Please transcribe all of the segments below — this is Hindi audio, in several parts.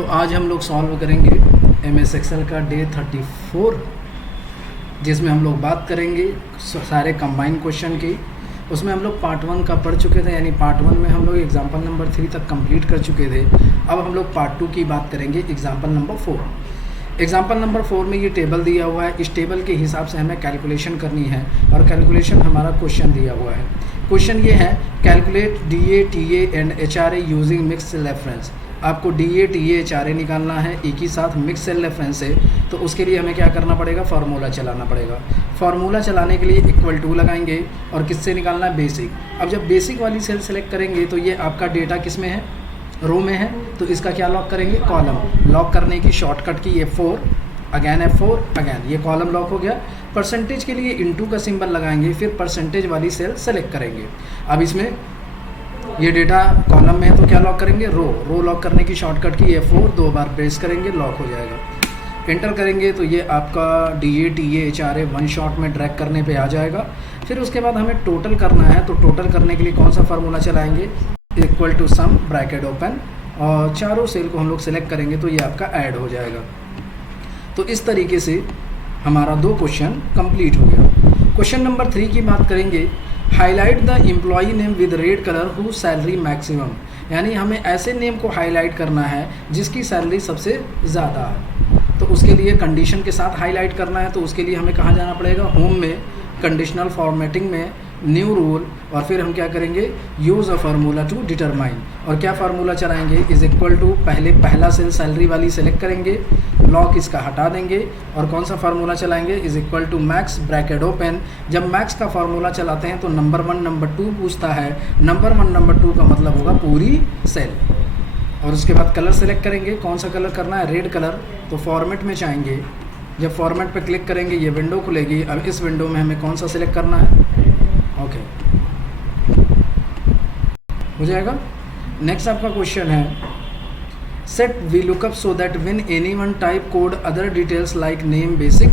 तो आज हम लोग सॉल्व करेंगे MS एक्सेल का डे 34, जिसमें हम लोग बात करेंगे सारे कंबाइन क्वेश्चन की। उसमें हम लोग पार्ट 1 का पढ़ चुके थे, यानी पार्ट 1 में हम लोग एग्जाम्पल नंबर 3 तक कंप्लीट कर चुके थे। अब हम लोग पार्ट 2 की बात करेंगे, एग्जाम्पल नंबर 4। एग्जाम्पल नंबर 4 में ये टेबल दिया हुआ है, इस टेबल के हिसाब से हमें कैलकुलेशन करनी है और कैलकुलेशन हमारा क्वेश्चन दिया हुआ है। क्वेश्चन ये है, calculate DA, TA and HRA using mix cell reference. आपको DA, TA, HRA निकालना है एक ही साथ मिक्स सेल रेफरेंस से, तो उसके लिए हमें क्या करना पड़ेगा, फार्मूला चलाना पड़ेगा। फार्मूला चलाने के लिए इक्वल टू लगाएंगे और किससे निकालना है, बेसिक। अब जब बेसिक वाली सेल सेलेक्ट करेंगे तो ये आपका डेटा किस में है, रो में है, तो इसका क्या लॉक करेंगे, कॉलम। लॉक करने की शॉर्टकट की F4, अगैन F4, अगैन, ये कॉलम लॉक हो गया। परसेंटेज के लिए इनटू का सिंबल लगाएंगे, फिर परसेंटेज वाली सेल सेलेक्ट करेंगे। अब इसमें ये डेटा कॉलम में है तो क्या लॉक करेंगे, रो लॉक करने की शॉर्टकट की F4, 2 बार प्रेस करेंगे, लॉक हो जाएगा। एंटर करेंगे तो ये आपका DA, TA, HRA one shot में ड्रैग करने पे आ जाएगा। फिर उसके बाद हमें टोटल करना है, तो टोटल करने के लिए कौन सा फार्मूला चलाएंगे, equal to sum bracket open, और चारों सेल को हम लोग सेलेक्ट करेंगे तो ये आपका ऐड हो जाएगा। तो इस तरीके से हमारा 2 क्वेश्चन कंप्लीट हो गया। क्वेश्चन नंबर 3 की बात करेंगे, highlight the employee name with red colour who salary maximum. यानी हमें ऐसे नेम को हाईलाइट करना है जिसकी सैलरी सबसे ज़्यादा है। तो उसके लिए कंडीशन के साथ हाईलाइट करना है, तो उसके लिए हमें कहाँ जाना पड़ेगा, होम में, कंडीशनल फॉर्मेटिंग में, न्यू रूल, और फिर हम क्या करेंगे, use a formula to determine. और क्या फार्मूला चलाएंगे, इज इक्वल टू, पहला सेल सैलरी वाली सेलेक्ट करेंगे, लॉक इसका हटा देंगे, और कौन सा फार्मूला चलाएंगे, is equal to max bracket open. जब मैक्स का फार्मूला चलाते हैं तो नंबर 1 नंबर 2 पूछता है, नंबर 1 नंबर 2 का मतलब होगा पूरी सेल। और उसके बाद कलर सेलेक्ट करेंगे, कौन सा कलर करना है, रेड कलर। तो फॉर्मेट में जाएंगे, जब फॉर्मेट पे क्लिक करेंगे ये विंडो खुलेगी। अब इस विंडो में हमें कौन सा सिलेक्ट करना है, ओके, हो जाएगा। नेक्स्ट आपका क्वेश्चन है, set VLOOKUP so that when anyone type code other details like name, basic,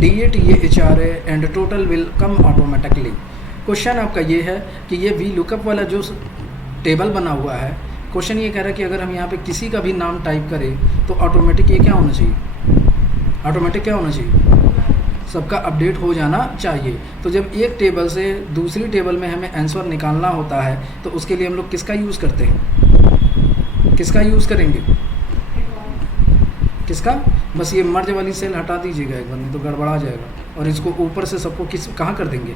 DA, TA, HRA and total will come automatically. Question आपका ये है कि ये VLOOKUP वाला जो टेबल बना हुआ है, क्वेश्चन ये कह रहा है कि अगर हम यहाँ पे किसी का भी नाम टाइप करें तो ऑटोमेटिक ये क्या होना चाहिए, ऑटोमेटिक क्या होना चाहिए, सबका अपडेट हो जाना चाहिए। तो जब एक टेबल से दूसरी टेबल में हमें आंसर निकालना होता है तो उसके लिए हम लोग किसका यूज़ करते हैं, किसका यूज़ करेंगे, किसका, बस ये मर्ज वाली सेल हटा दीजिएगा एक बार, नहीं तो गड़बड़ा जाएगा। और इसको ऊपर से सबको कहाँ कर देंगे,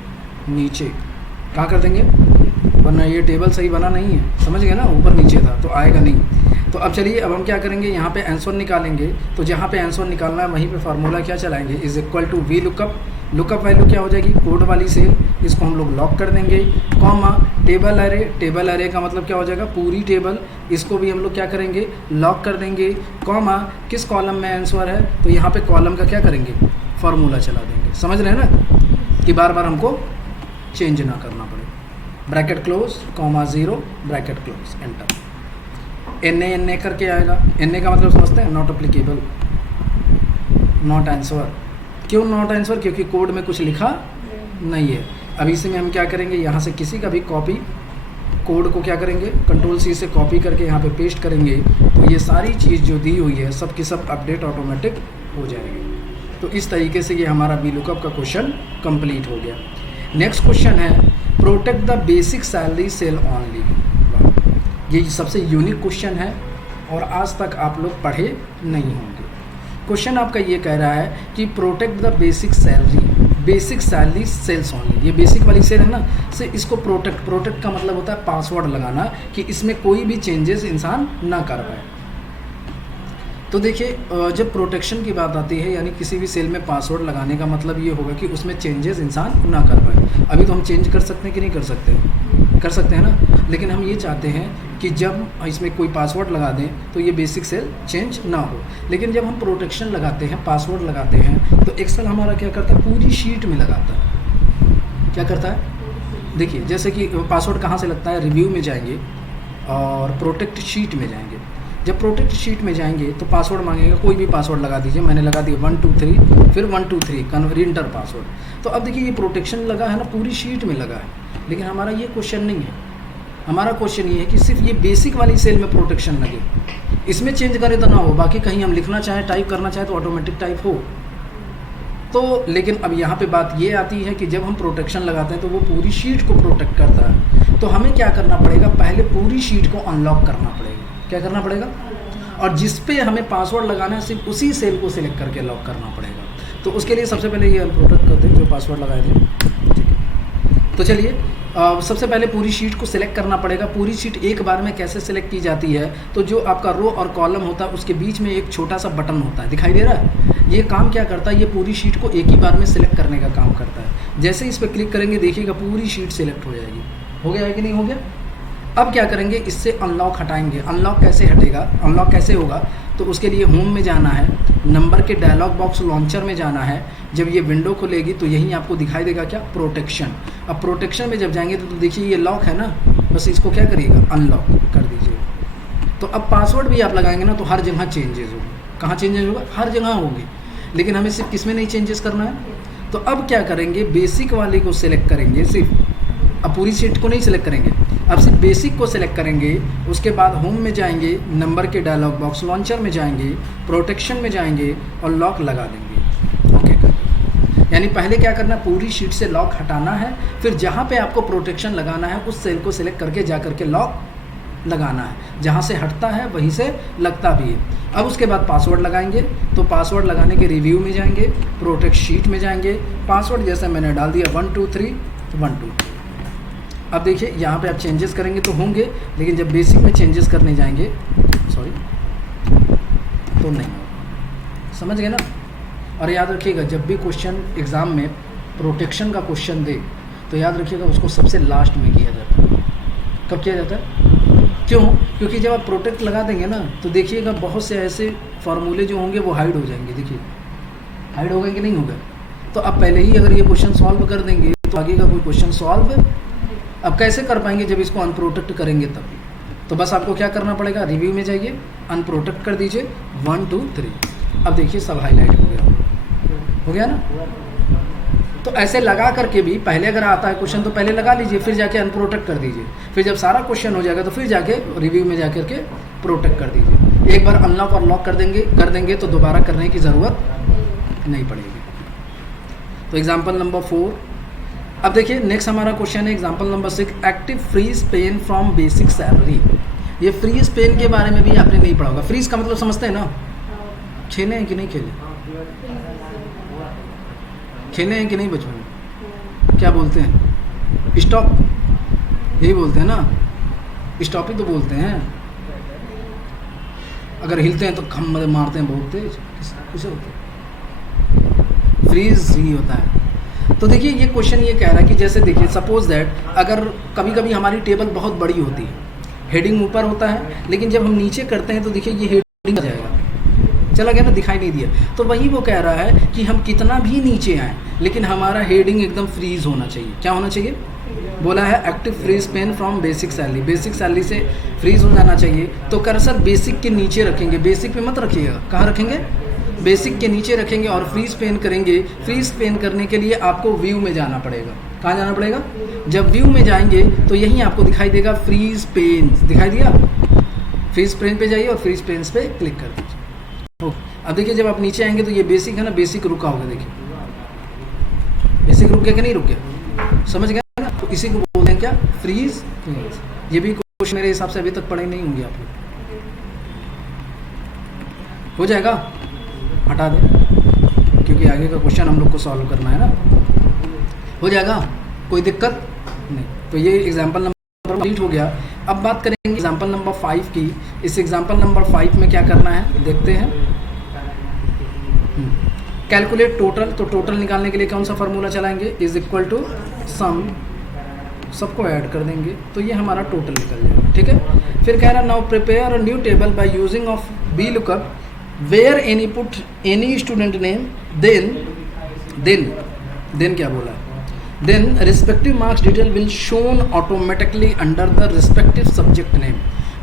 नीचे, कहाँ कर देंगे, वरना ये टेबल सही बना नहीं है, समझ गए ना, ऊपर नीचे था तो आएगा नहीं। तो अब चलिए, अब हम क्या करेंगे, यहाँ पे आंसर निकालेंगे, तो जहाँ पे आंसर निकालना है वहीं पे फार्मूला क्या चलाएंगे, is equal to VLOOKUP। Lookup value क्या हो जाएगी, कोड वाली सेल, इसको हम लोग लॉक कर देंगे, कॉमा टेबल अरे, टेबल अरे का मतलब क्या हो जाएगा, पूरी टेबल, इसको भी हम लोग क्या करेंगे, लॉक कर देंगे, कॉमा किस कॉलम में आंसर है, तो यहाँ पे कॉलम का क्या करेंगे, फार्मूला चला देंगे। समझ रहे हैं ना, कि बार बार हमको चेंज ना करना पड़े। Bracket close, comma 0, bracket close, enter. NA करके आएगा, NA का मतलब समझते हैं, नॉट अप्लीकेबल, नॉट आंसर। क्यों नॉट आंसर, क्योंकि कोड में कुछ लिखा नहीं है। अब इसी में हम क्या करेंगे, यहाँ से किसी का भी कॉपी, कोड को क्या करेंगे, Ctrl+C से कॉपी करके यहाँ पे पेस्ट करेंगे, तो ये सारी चीज़ जो दी हुई है सब की सब अपडेट ऑटोमेटिक हो जाएगी। तो इस तरीके से ये हमारा VLOOKUP का क्वेश्चन कंप्लीट हो गया। नेक्स्ट क्वेश्चन है, protect the basic salary cell only. ये सबसे यूनिक क्वेश्चन है और आज तक आप लोग पढ़े नहीं होंगे। क्वेश्चन आपका ये कह रहा है कि protect the basic salary sales only. ये बेसिक वाली सेल है ना, से इसको प्रोटेक्ट का मतलब होता है पासवर्ड लगाना, कि इसमें कोई भी चेंजेस इंसान ना कर पाए। तो देखिए, जब प्रोटेक्शन की बात आती है, यानी किसी भी सेल में पासवर्ड लगाने का मतलब ये होगा कि उसमें चेंजेस इंसान ना कर पाए। अभी तो हम चेंज कर सकते हैं कि नहीं कर सकते, कर सकते हैं ना, लेकिन हम ये चाहते हैं कि जब इसमें कोई पासवर्ड लगा दें तो ये बेसिक सेल चेंज ना हो। लेकिन जब हम प्रोटेक्शन लगाते हैं, पासवर्ड लगाते हैं, तो एक्सेल हमारा क्या करता है, पूरी शीट में लगाता है। क्या करता है, देखिए, जैसे कि पासवर्ड कहाँ से लगता है, रिव्यू में जाएंगे और प्रोटेक्ट शीट में जाएंगे। जब प्रोटेक्ट शीट में जाएंगे तो पासवर्ड मांगेगा, कोई भी पासवर्ड लगा दीजिए, मैंने लगा दिया 1 2 3, फिर 1 2 3 इंटर पासवर्ड। तो अब देखिए, ये प्रोटेक्शन लगा है ना, पूरी शीट में लगा है, लेकिन हमारा ये क्वेश्चन नहीं है। हमारा क्वेश्चन ये है कि सिर्फ ये बेसिक वाली सेल में प्रोटेक्शन लगे, इसमें चेंज करें तो ना हो, बाकी कहीं हम लिखना चाहें टाइप करना चाहें तो ऑटोमेटिक टाइप हो। तो लेकिन अब यहाँ पे बात ये आती है कि जब हम प्रोटेक्शन लगाते हैं तो वो पूरी शीट को प्रोटेक्ट करता है। तो हमें क्या करना पड़ेगा, पहले पूरी शीट को अनलॉक करना पड़ेगा। क्या करना पड़ेगा, और जिस पे हमें पासवर्ड लगाना है सिर्फ उसी सेल को सिलेक्ट करके लॉक करना पड़ेगा। तो उसके लिए सबसे पहले ये अनप्रोटेक्ट करते हैं जो पासवर्ड लगाए थे, ठीक है। तो चलिए सबसे पहले पूरी शीट को सिलेक्ट करना पड़ेगा। पूरी शीट एक बार में कैसे सिलेक्ट की जाती है, तो जो आपका रो और कॉलम होता है उसके बीच में एक छोटा सा बटन होता है, दिखाई दे रहा है। ये काम क्या करता है, ये पूरी शीट को एक ही बार में सिलेक्ट करने का काम करता है। जैसे इस पर क्लिक करेंगे देखिएगा पूरी शीट सिलेक्ट हो जाएगी। हो गया है कि नहीं हो गया। अब क्या करेंगे, इससे अनलॉक हटाएंगे। अनलॉक कैसे हटेगा, अनलॉक कैसे होगा, तो उसके लिए होम में जाना है, नंबर के डायलॉग बॉक्स लॉन्चर में जाना है। जब ये विंडो खुलेगी तो यहीं आपको दिखाई देगा क्या, प्रोटेक्शन। अब प्रोटेक्शन में जब जाएंगे तो देखिए ये लॉक है ना, बस इसको क्या करिएगा, अनलॉक कर दीजिए। तो अब पासवर्ड भी आप लगाएंगे ना तो हर जगह चेंजेस होगी। कहाँ चेंजेस होगा, हर जगह होगी, लेकिन हमें सिर्फ किस में नहीं चेंजेस करना है। तो अब क्या करेंगे, बेसिक वाले को सिलेक्ट करेंगे सिर्फ। अब पूरी शीट को नहीं सिलेक्ट करेंगे, अब सिर्फ बेसिक को सिलेक्ट करेंगे। उसके बाद होम में जाएंगे, नंबर के डायलॉग बॉक्स लॉन्चर में जाएंगे, प्रोटेक्शन में जाएंगे और लॉक लगा देंगे। ओके कर, यानी पहले क्या करना, पूरी शीट से लॉक हटाना है, फिर जहाँ पे आपको प्रोटेक्शन लगाना है उस सेल को सिलेक्ट करके जा करके लॉक लगाना है। जहाँ से हटता है वहीं से लगता भी है। अब उसके बाद पासवर्ड लगाएंगे, तो पासवर्ड लगाने के रिव्यू में जाएंगे, प्रोटेक्ट शीट में जाएंगे, पासवर्ड जैसे मैंने डाल दिया 123 अब देखिए यहाँ पे आप चेंजेस करेंगे तो होंगे, लेकिन जब बेसिक में चेंजेस करने जाएंगे सॉरी तो नहीं होगा। समझ गए ना। और याद रखिएगा जब भी क्वेश्चन एग्ज़ाम में प्रोटेक्शन का क्वेश्चन दे तो याद रखिएगा उसको सबसे लास्ट में किया जाता है। कब किया जाता है, क्यों, क्योंकि जब आप प्रोटेक्ट लगा देंगे ना तो देखिएगा बहुत से ऐसे फार्मूले जो होंगे वो हाइड हो जाएंगे। देखिए हाइड हो गए कि नहीं होगा। तो आप पहले ही अगर ये क्वेश्चन सॉल्व कर देंगे तो आगे का कोई क्वेश्चन सॉल्व अब कैसे कर पाएंगे, जब इसको अनप्रोटेक्ट करेंगे तब। तो बस आपको क्या करना पड़ेगा, रिव्यू में जाइए, अनप्रोटेक्ट कर दीजिए 1 2 3। अब देखिए सब हाईलाइट हो गया ना। तो ऐसे लगा करके भी पहले अगर आता है क्वेश्चन तो पहले लगा लीजिए, फिर जाके अनप्रोटेक्ट कर दीजिए, फिर जब सारा क्वेश्चन हो जाएगा तो फिर जाके रिव्यू में जाकर के प्रोटेक्ट कर दीजिए। एक बार अनलॉक और लॉक कर देंगे तो दोबारा करने की ज़रूरत नहीं पड़ेगी। तो एग्जाम्पल नंबर 4। अब देखिए नेक्स्ट हमारा क्वेश्चन है example number 6, active freeze pane from basic salary. ये फ्रीज पेन के बारे में भी आपने नहीं पढ़ा होगा। फ्रीज का मतलब समझते हैं ना, खेले हैं कि नहीं खेले, खेले हैं कि नहीं बचपन में, क्या बोलते हैं, स्टॉप, यही बोलते हैं ना, स्टॉप ही तो बोलते हैं। अगर हिलते हैं तो खम मारते हैं बहुत तेज, किसे होते हैं, फ्रीज ही होता है। तो देखिए ये क्वेश्चन ये कह रहा है कि जैसे देखिए सपोज दैट अगर कभी कभी हमारी टेबल बहुत बड़ी होती है, हेडिंग ऊपर होता है, लेकिन जब हम नीचे करते हैं तो देखिए ये हेडिंग आ जाएगा, चला गया ना, दिखाई नहीं दिया। तो वही वो कह रहा है कि हम कितना भी नीचे आए लेकिन हमारा हेडिंग एकदम फ्रीज होना चाहिए। क्या होना चाहिए, बोला है active freeze pane from basic salary, basic salary से फ्रीज हो जाना चाहिए। तो कर्सर बेसिक के नीचे रखेंगे, बेसिक पे मत रखिएगा, कहाँ रखेंगे, बेसिक के नीचे रखेंगे और फ्रीज पेन करेंगे। फ्रीज पेन करने के लिए आपको व्यू में जाना पड़ेगा। कहाँ जाना पड़ेगा, जब व्यू में जाएंगे तो यहीं आपको दिखाई देगा फ्रीज पेन, दिखाई दिया, फ्रीज पेन पे जाइए और फ्रीज पेन पे क्लिक कर दीजिए। अब देखिए जब आप नीचे आएंगे तो ये बेसिक है ना, बेसिक रुका होगा, देखिए बेसिक रुक गया कि नहीं रुक गया, समझ गया ना। तो इसी को बोलते हैं क्या, फ्रीज पेन। ये भी क्वेश्चन मेरे हिसाब से अभी तक पढ़े नहीं होंगे आप लोग, हो जाएगा, हटा दें क्योंकि आगे का क्वेश्चन हम लोग को सॉल्व करना है ना, हो जाएगा, कोई दिक्कत नहीं। तो ये एग्जाम्पल नंबर कंप्लीट हो गया। अब बात करेंगे एग्जाम्पल नंबर 5 की। इस एग्जाम्पल नंबर 5 में क्या करना है देखते हैं। कैलकुलेट टोटल, तो टोटल निकालने के लिए कौन सा फार्मूला चलाएंगे, इज इक्वल टू सम, सबको ऐड कर देंगे तो ये हमारा टोटल निकल जाएगा, ठीक है। फिर कह रहा now prepare a new table by using of B lookup where any put any student name then क्या बोला है, then respective marks detail will shown automatically under the respective subject name.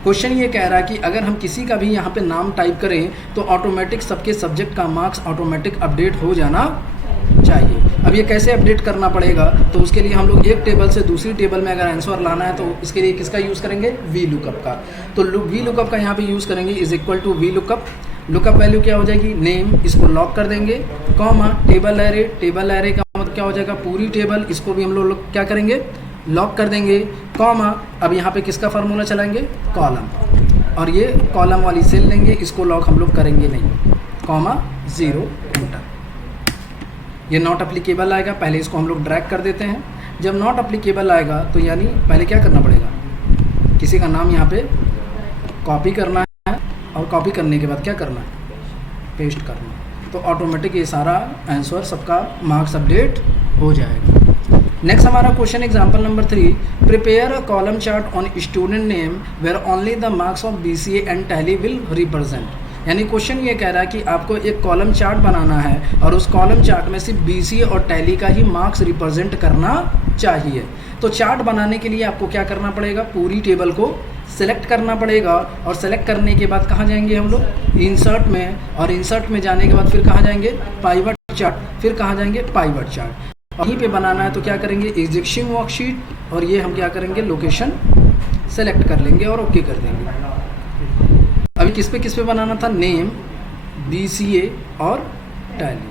Question ये कह रहा है कि अगर हम किसी का भी यहाँ पे नाम टाइप करें तो ऑटोमेटिक सबके सब्जेक्ट का मार्क्स ऑटोमेटिक अपडेट हो जाना चाहिए। अब ये कैसे अपडेट करना पड़ेगा, तो उसके लिए हम लोग एक टेबल से दूसरी टेबल में अगर आंसर लाना है तो इसके लिए किसका यूज़ करेंगे, वी लुकअप का। तो वी लुकअप का यहाँ पे यूज़ करेंगे, is equal to V lookup. Lookup value क्या हो जाएगी, नेम, इसको लॉक कर देंगे, comma table array. Table array का मतलब क्या हो जाएगा, पूरी टेबल, इसको भी हम लोग क्या करेंगे, लॉक कर देंगे, कॉमा। अब यहाँ पे किसका फार्मूला चलाएंगे, कॉलम, और ये कॉलम वाली सेल लेंगे, इसको लॉक हम लोग करेंगे नहीं, कॉमा 0 एंटर। ये नॉट अप्लीकेबल आएगा, पहले इसको हम लोग ड्रैग कर देते हैं। जब नॉट अप्लीकेबल आएगा तो यानी पहले क्या करना पड़ेगा, किसी का नाम यहाँ पे कॉपी करना है, और कॉपी करने के बाद क्या करना है, पेस्ट करना है। तो ऑटोमेटिक ये सारा आंसर सबका मार्क्स अपडेट हो जाएगा। नेक्स्ट हमारा question example number 3, prepare a column chart on student name where only the marks of BCA and tally will represent. यानी क्वेश्चन ये कह रहा है कि आपको एक कॉलम चार्ट बनाना है और उस कॉलम चार्ट में सिर्फ BCA और टैली का ही मार्क्स रिप्रेजेंट करना चाहिए। तो चार्ट बनाने के लिए आपको क्या करना पड़ेगा, पूरी टेबल को सेलेक्ट करना पड़ेगा, और सेलेक्ट करने के बाद कहाँ जाएंगे हम लोग, इंसर्ट में, और इंसर्ट में जाने के बाद फिर कहाँ जाएंगे, पाइवट चार्ट, फिर कहाँ जाएंगे, पाइवट चार्ट। यहीं पे बनाना है तो क्या करेंगे, एग्जीक्यूशन वर्कशीट, और ये हम क्या करेंगे, लोकेशन सेलेक्ट कर लेंगे और ओके कर देंगे। अभी किस पे बनाना था, नेम, BCA और टैली।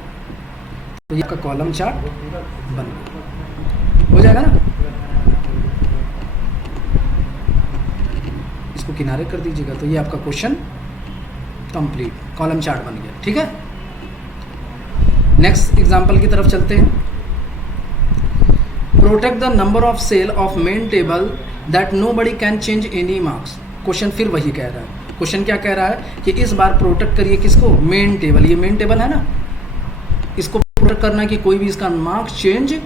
तो ये आपका कॉलम चार्ट बन गया, हो जाएगा ना। इसको किनारे कर दीजिएगा, तो ये आपका क्वेश्चन कंप्लीट, कॉलम चार्ट बन गया, ठीक है। नेक्स्ट एग्जांपल की तरफ चलते हैं। Protect the number of cell of main table that nobody can change any marks. Question फिर वही कह रहा है, क्वेश्चन क्या कह रहा है कि इस बार प्रोटेक्ट करिए किसको, मेन टेबल, ये मेन टेबल है ना, इसको प्रोटेक्ट करना है कि कोई भी इसका मार्क्स चेंज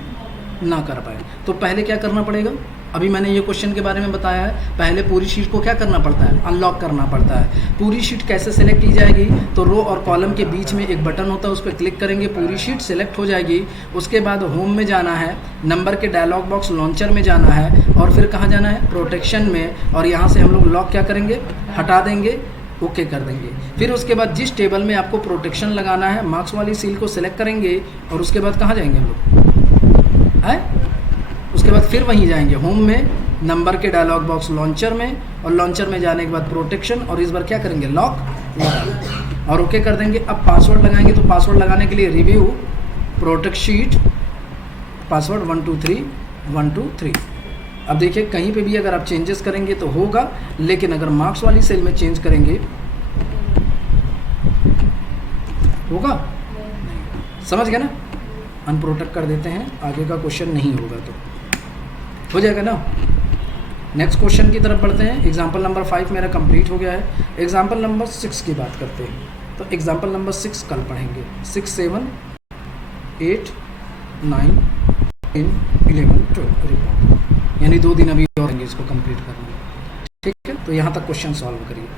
ना कर पाए। तो पहले क्या करना पड़ेगा, अभी मैंने ये क्वेश्चन के बारे में बताया है, पहले पूरी शीट को क्या करना पड़ता है, अनलॉक करना पड़ता है। पूरी शीट कैसे सेलेक्ट की जाएगी, तो रो और कॉलम के बीच में एक बटन होता है, उस पर क्लिक करेंगे, पूरी शीट सेलेक्ट हो जाएगी। उसके बाद होम में जाना है, नंबर के डायलॉग बॉक्स लॉन्चर में जाना है, और फिर कहाँ जाना है, प्रोटेक्शन में, और यहाँ से हम लोग लॉक क्या करेंगे, हटा देंगे, ओके कर देंगे। फिर उसके बाद जिस टेबल में आपको प्रोटेक्शन लगाना है, मार्क्स वाली सील को सिलेक्ट करेंगे, और उसके बाद कहाँ जाएंगे हम लोग, है उसके बाद फिर वहीं जाएंगे, होम में, नंबर के डायलॉग बॉक्स लॉन्चर में, और लॉन्चर में जाने के बाद प्रोटेक्शन, और इस बार क्या करेंगे, लॉक लगा और ओके कर देंगे। अब पासवर्ड लगाएंगे, तो पासवर्ड लगाने के लिए रिव्यू, प्रोटेक्ट शीट, पासवर्ड 123 अब देखिए कहीं पे भी अगर आप चेंजेस करेंगे तो होगा, लेकिन अगर मार्क्स वाली सेल में चेंज करेंगे होगा नहीं, समझ गए ना। अनप्रोटेक्ट कर देते हैं, आगे का क्वेश्चन नहीं होगा तो हो जाएगा ना। नेक्स्ट क्वेश्चन की तरफ बढ़ते हैं। एग्जाम्पल नंबर 5 मेरा कंप्लीट हो गया है। एग्जाम्पल नंबर 6 की बात करते हैं। तो एग्जाम्पल नंबर 6 कल पढ़ेंगे, 6, 7, 8, 9, 10, 11, 12 रिपोर्ट, यानी 2 दिन अभी और इसको कंप्लीट करना है, ठीक है। तो यहाँ तक क्वेश्चन सॉल्व करिए।